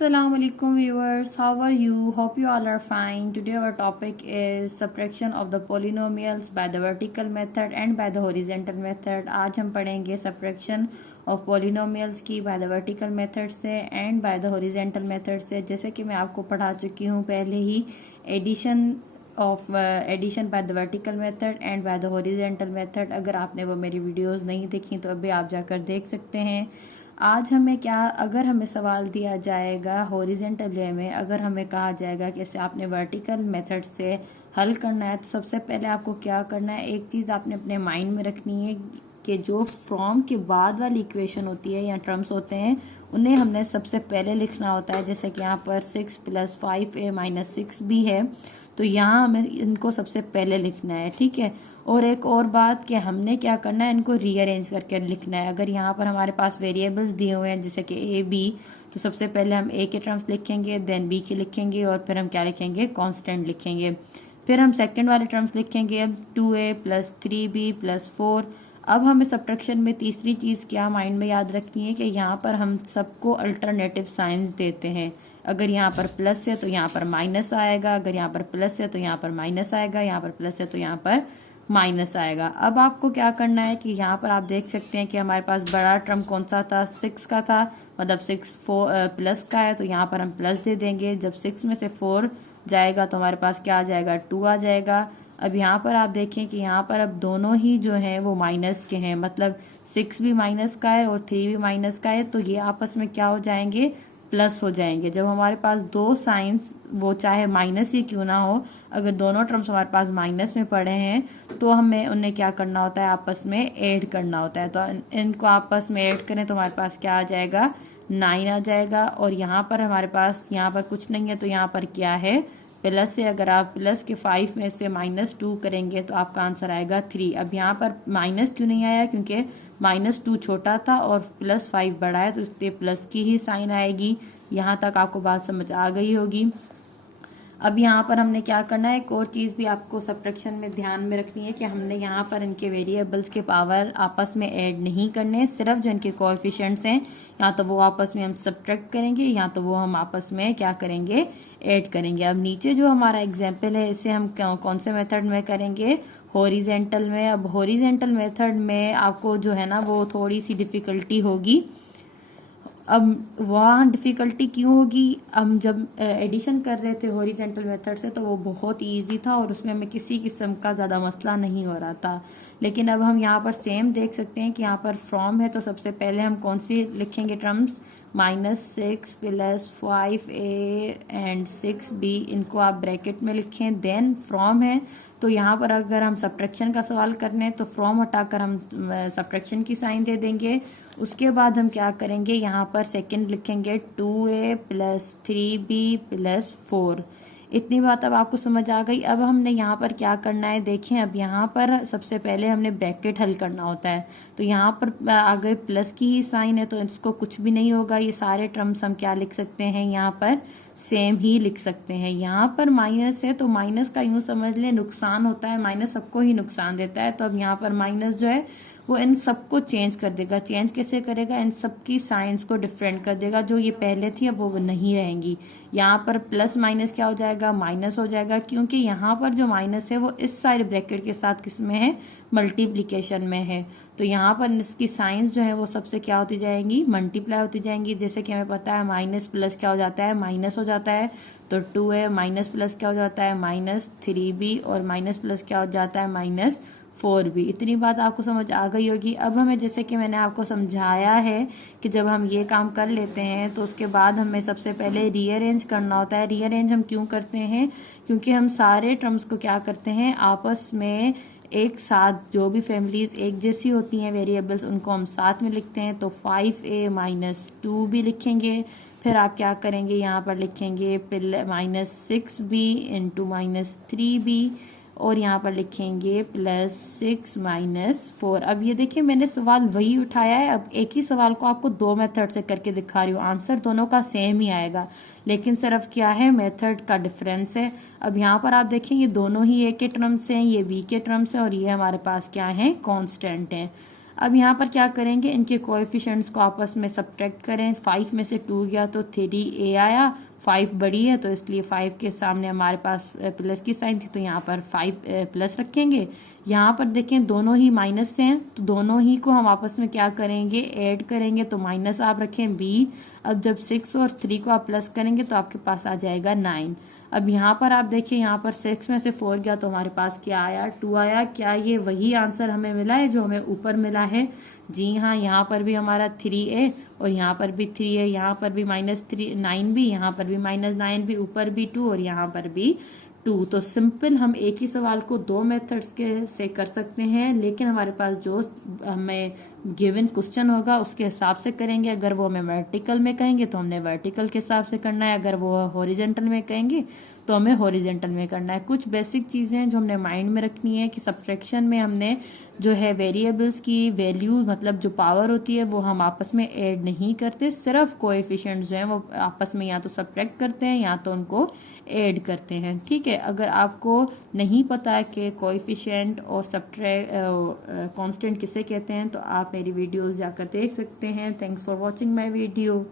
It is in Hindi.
Assalamu alaikum viewers, how are you? Hope you all are fine. Today our topic is subtraction of the polynomials by the vertical method and by the horizontal method. आज हम पढ़ेंगे subtraction of polynomials की by the vertical method से and by the horizontal method से। जैसे कि मैं आपको पढ़ा चुकी हूँ पहले ही addition by the vertical method and by the horizontal method। अगर आपने वो मेरी वीडियोस नहीं देखी तो अभी आप जाकर देख सकते हैं। आज हमें अगर हमें सवाल दिया जाएगा हॉरिजेंटल वे में, अगर हमें कहा जाएगा कि इसे आपने वर्टिकल मेथड से हल करना है, तो सबसे पहले आपको क्या करना है, एक चीज़ आपने अपने माइंड में रखनी है कि जो फ्रॉम के बाद वाली इक्वेशन होती है या टर्म्स होते हैं उन्हें हमने सबसे पहले लिखना होता है। जैसे कि यहाँ पर 6 + 5a - 6b है, तो यहाँ हमें इनको सबसे पहले लिखना है, ठीक है। और एक और बात कि हमने क्या करना है, इनको रीअरेंज करके लिखना है। अगर यहाँ पर हमारे पास वेरिएबल्स दिए हुए हैं जैसे कि ए बी, तो सबसे पहले हम ए के टर्म्स लिखेंगे, देन बी के लिखेंगे, और फिर हम क्या लिखेंगे, कांस्टेंट लिखेंगे। फिर हम सेकंड वाले टर्म्स लिखेंगे 2a + 3b + 4। अब हमें सब्ट्रैक्शन में तीसरी चीज़ क्या माइंड में याद रखनी है कि यहाँ पर हम सबको अल्टरनेटिव साइंस देते हैं। अगर यहाँ पर प्लस है तो यहाँ पर माइनस आएगा, अगर यहाँ पर प्लस है तो यहाँ पर माइनस आएगा, यहाँ पर प्लस है तो यहाँ पर माइनस आएगा। अब आपको क्या करना है कि यहाँ पर आप देख सकते हैं कि हमारे पास बड़ा टर्म कौन सा था, 6 का था, मतलब 6 प्लस का है, तो यहाँ पर हम प्लस दे देंगे। जब 6 में से 4 जाएगा तो हमारे पास क्या आ जाएगा, 2 आ जाएगा। अब यहाँ पर आप देखें कि यहाँ पर अब दोनों ही जो हैं वो माइनस के हैं, मतलब 6 भी माइनस का है और 3 भी माइनस का है, तो ये आपस में क्या हो जाएंगे, प्लस हो जाएंगे। जब हमारे पास दो साइंस, वो चाहे माइनस ही क्यों ना हो, अगर दोनों टर्म्स हमारे पास माइनस में पड़े हैं तो हमें उन्हें क्या करना होता है, आपस में ऐड करना होता है। तो इनको आपस में ऐड करें तो हमारे पास क्या आ जाएगा, 9 आ जाएगा। और यहाँ पर हमारे पास यहाँ पर कुछ नहीं है, तो यहाँ पर क्या है, प्लस है। अगर आप प्लस के 5 में से -2 करेंगे तो आपका आंसर आएगा 3। अब यहाँ पर माइनस क्यों नहीं आया, क्योंकि -2 छोटा था और +5 बड़ा है, तो इस पर प्लस की ही साइन आएगी। यहाँ तक आपको बात समझ आ गई होगी। अब यहाँ पर हमने क्या करना है, एक और चीज़ भी आपको सब्ट्रैक्शन में ध्यान में रखनी है कि हमने यहाँ पर इनके वेरिएबल्स के पावर आपस में ऐड नहीं करने, सिर्फ जो इनके कोएफिशिएंट्स हैं या तो वो आपस में हम सब्ट्रैक्ट करेंगे या तो वो हम आपस में क्या करेंगे, ऐड करेंगे। अब नीचे जो हमारा एग्जाम्पल है इसे हम कौन से मेथड में करेंगे, हॉरिजेंटल में। अब हॉरिजेंटल मेथड में आपको जो है ना वो थोड़ी सी डिफिकल्टी होगी। अब वहाँ डिफ़िकल्टी क्यों होगी, हम जब एडिशन कर रहे थे हॉरिजेंटल मेथड से तो वो बहुत इजी था और उसमें हमें किसी किस्म का ज़्यादा मसला नहीं हो रहा था। लेकिन अब हम यहाँ पर सेम देख सकते हैं कि यहाँ पर फ्रॉम है, तो सबसे पहले हम कौन सी लिखेंगे टर्म्स, -6 + 5a एंड 6b, इनको आप ब्रैकेट में लिखें। देन फ्रॉम है, तो यहाँ पर अगर हम सब्ट्रैक्शन का सवाल करने हैं तो फ्रॉम हटाकर हम सब्ट्रैक्शन की साइन दे देंगे। उसके बाद हम क्या करेंगे, यहाँ पर सेकंड लिखेंगे 2a + 3b + 4। इतनी बात अब आपको समझ आ गई। अब हमने यहाँ पर क्या करना है, देखें अब यहाँ पर सबसे पहले हमने ब्रैकेट हल करना होता है, तो यहाँ पर आगे प्लस की ही साइन है तो इसको कुछ भी नहीं होगा। ये सारे टर्म्स हम क्या लिख सकते हैं, यहाँ पर सेम ही लिख सकते हैं। यहाँ पर माइनस है तो माइनस का यूं समझ लें नुकसान होता है, माइनस सबको ही नुकसान देता है। तो अब यहाँ पर माइनस जो है वो इन सबको चेंज कर देगा। चेंज कैसे करेगा, इन सबकी साइंस को डिफरेंट कर देगा। जो ये पहले थी अब वो नहीं रहेंगी। यहाँ पर प्लस माइनस क्या हो जाएगा, माइनस हो जाएगा, क्योंकि यहाँ पर जो माइनस है वो इस साइड ब्रैकेट के साथ किस में है, मल्टीप्लिकेशन में है। तो यहाँ पर इसकी साइंस जो है वो सबसे क्या होती जाएंगी, मल्टीप्लाई होती जाएंगी। जैसे कि हमें पता है माइनस प्लस क्या हो जाता है, माइनस हो जाता है, तो 2 है, माइनस प्लस क्या हो जाता है, -3b, और माइनस प्लस क्या हो जाता है, -4b। इतनी बात आपको समझ आ गई होगी। अब हमें जैसे कि मैंने आपको समझाया है कि जब हम ये काम कर लेते हैं तो उसके बाद हमें सबसे पहले रीअरेंज करना होता है। रीअरेंज हम क्यों करते हैं, क्योंकि हम सारे टर्म्स को क्या करते हैं, आपस में एक साथ, जो भी फैमिलीज एक जैसी होती हैं वेरिएबल्स उनको हम साथ में लिखते हैं। तो 5a - 2b लिखेंगे। फिर आप क्या करेंगे, यहाँ पर लिखेंगे -6b × -3b, और यहाँ पर लिखेंगे +6 - 4। अब ये देखिए मैंने सवाल वही उठाया है, अब एक ही सवाल को आपको दो मेथड से करके दिखा रही हूँ, आंसर दोनों का सेम ही आएगा, लेकिन सिर्फ क्या है, मेथड का डिफरेंस है। अब यहाँ पर आप देखें ये दोनों ही ए के टर्म्स हैं, ये बी के टर्म्स हैं, और ये हमारे पास क्या है, कांस्टेंट है। अब यहाँ पर क्या करेंगे, इनके कोएफिशिएंट्स को आपस में सब्ट्रैक्ट करें। 5 में से 2 गया तो 3a आया, 5 बड़ी है तो इसलिए 5 के सामने हमारे पास प्लस की साइन थी तो यहाँ पर 5 प्लस रखेंगे। यहाँ पर देखें दोनों ही माइनस से हैं तो दोनों ही को हम आपस में क्या करेंगे, ऐड करेंगे, तो माइनस आप रखें b। अब जब 6 और 3 को आप प्लस करेंगे तो आपके पास आ जाएगा 9। अब यहाँ पर आप देखिए, यहाँ पर 6 में से 4 गया तो हमारे पास क्या आया, 2 आया। क्या ये वही आंसर हमें मिला है जो हमें ऊपर मिला है? जी हाँ, यहाँ पर भी हमारा 3a और यहाँ पर भी 3 है, यहाँ पर भी -9 भी, यहाँ पर भी -9 भी, ऊपर भी 2 और यहाँ पर भी 2। तो सिंपल हम एक ही सवाल को 2 मेथड्स के से कर सकते हैं, लेकिन हमारे पास जो हमें गिवन क्वेश्चन होगा उसके हिसाब से करेंगे। अगर वो हमें वर्टिकल में कहेंगे तो हमने वर्टिकल के हिसाब से करना है, अगर वो हॉरिजेंटल में कहेंगे तो हमें हॉरिजेंटल में करना है। कुछ बेसिक चीज़ें जो हमने माइंड में रखनी है कि सब्ट्रैक्शन में हमने जो है वेरिएबल्स की वैल्यू, मतलब जो पावर होती है वो हम आपस में ऐड नहीं करते, सिर्फ कोएफिशिएंट्स जो हैं वो आपस में या तो सब्ट्रैक्ट करते हैं या तो उनको ऐड करते हैं। ठीक है, अगर आपको नहीं पता है कि कोएफिशिएंट और कांस्टेंट किसे कहते हैं तो आप मेरी वीडियोस जाकर देख सकते हैं। Thanks for watching my video.